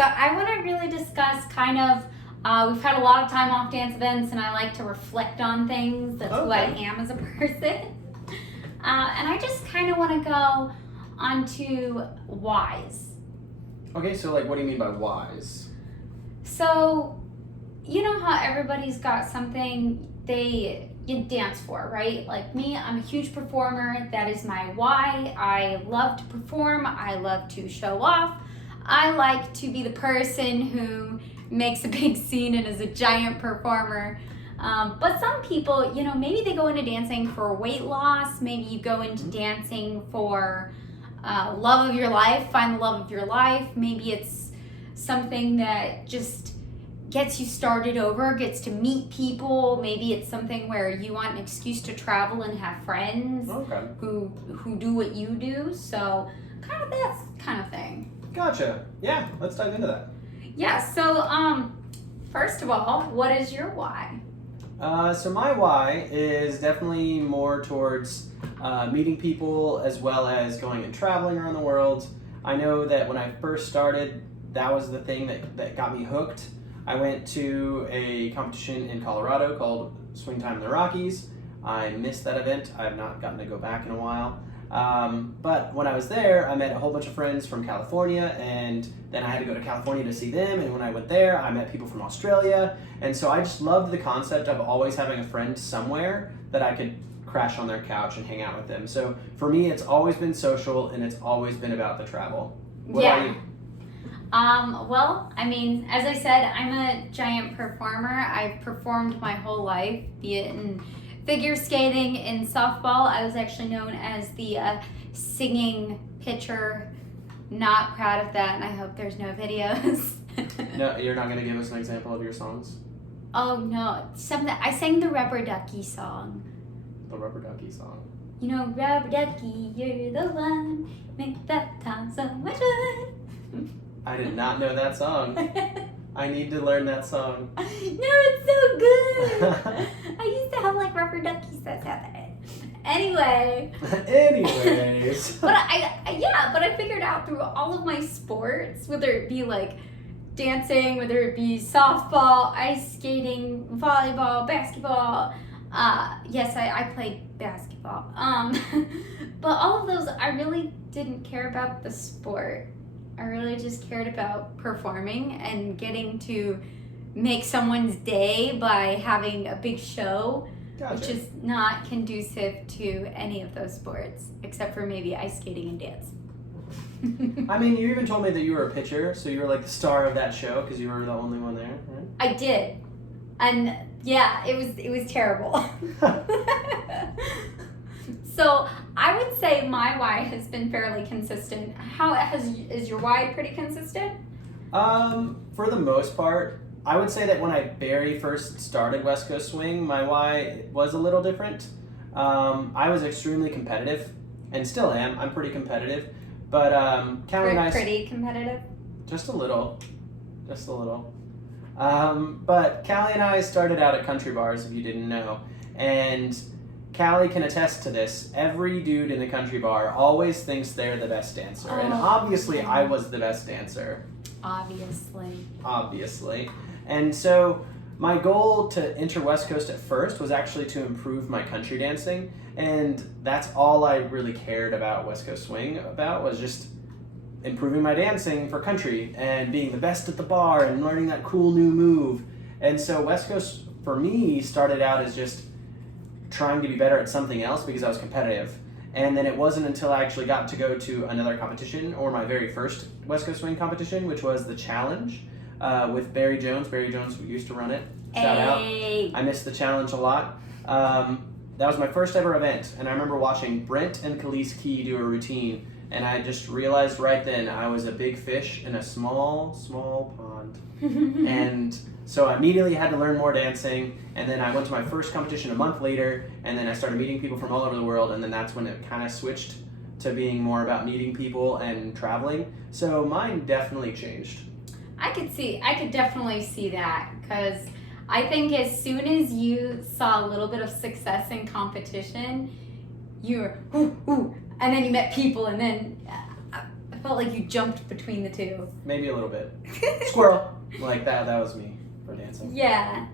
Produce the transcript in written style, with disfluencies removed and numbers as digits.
so I want to really discuss kind of, we've had a lot of time off dance events, and I like to reflect on things. That's who I am as a person. And I just kind of want to go onto whys. Okay, so like, what do you mean by whys? So, you know how everybody's got something you dance for, right? Like me, I'm a huge performer. That is my why. I love to perform. I love to show off. I like to be the person who makes a big scene and is a giant performer. But some people, maybe they go into dancing for weight loss. Maybe you go into dancing for love of your life, find the love of your life. Maybe it's something that just gets you started over, gets to meet people. Maybe it's something where you want an excuse to travel and have friends who do what you do. So kind of that kind of thing. Gotcha. Yeah, let's dive into that. Yeah, so first of all, what is your why? So my why is definitely more towards meeting people as well as going and traveling around the world. I know that when I first started, that was the thing that got me hooked. I went to a competition in Colorado called Swing Time in the Rockies. I missed that event. I have not gotten to go back in a while. But when I was there, I met a whole bunch of friends from California, and then I had to go to California to see them. And when I went there, I met people from Australia. And so I just loved the concept of always having a friend somewhere that I could crash on their couch and hang out with them. So for me, it's always been social, and it's always been about the travel. What about you? Well, I mean, as I said, I'm a giant performer. I've performed my whole life, be it in figure skating, in softball. I was actually known as the singing pitcher. Not proud of that, and I hope there's no videos. No, you're not going to give us an example of your songs? Oh, no. I sang the Rubber Ducky song. The Rubber Ducky song. Rubber Ducky, you're the one. Make that time so much fun. I did not know that song. I need to learn that song. No, it's so good. I used to have like rubber duckies that's out there. Anyway. Anyways. But I figured out through all of my sports, whether it be like dancing, whether it be softball, ice skating, volleyball, basketball. Yes, I played basketball. But all of those, I really didn't care about the sport. I really just cared about performing and getting to make someone's day by having a big show, which is not conducive to any of those sports, except for maybe ice skating and dance. I mean, you even told me that you were a pitcher, so you were like the star of that show because you were the only one there, right? I did. And yeah, it was terrible. So I would say my why has been fairly consistent. Is your why pretty consistent? For the most part, I would say that when I very first started West Coast Swing, my why was a little different. I was extremely competitive, and still am. I'm pretty competitive, but Callie and I pretty competitive. Just a little. But Callie and I started out at country bars, if you didn't know, and Callie can attest to this. Every dude in the country bar always thinks they're the best dancer. And obviously I was the best dancer. Obviously. And so my goal to enter West Coast at first was actually to improve my country dancing. And that's all I really cared about West Coast Swing about, was just improving my dancing for country and being the best at the bar and learning that cool new move. And so West Coast for me started out as just trying to be better at something else because I was competitive. And then it wasn't until I actually got to go to another competition, or my very first West Coast Swing competition, which was the Challenge with Barry Jones. Barry Jones used to run it. Shout out. I missed the Challenge a lot. That was my first ever event, and I remember watching Brent and Khalees Key do a routine, and I just realized right then I was a big fish in a small, small pond. And so I immediately had to learn more dancing, and then I went to my first competition a month later, and then I started meeting people from all over the world, and then that's when it kind of switched to being more about meeting people and traveling. So mine definitely changed. I could definitely see that, because I think as soon as you saw a little bit of success in competition, you were, ooh, and then you met people, and then felt like you jumped between the two. Maybe a little bit. Squirrel. Like that was me for dancing. Yeah.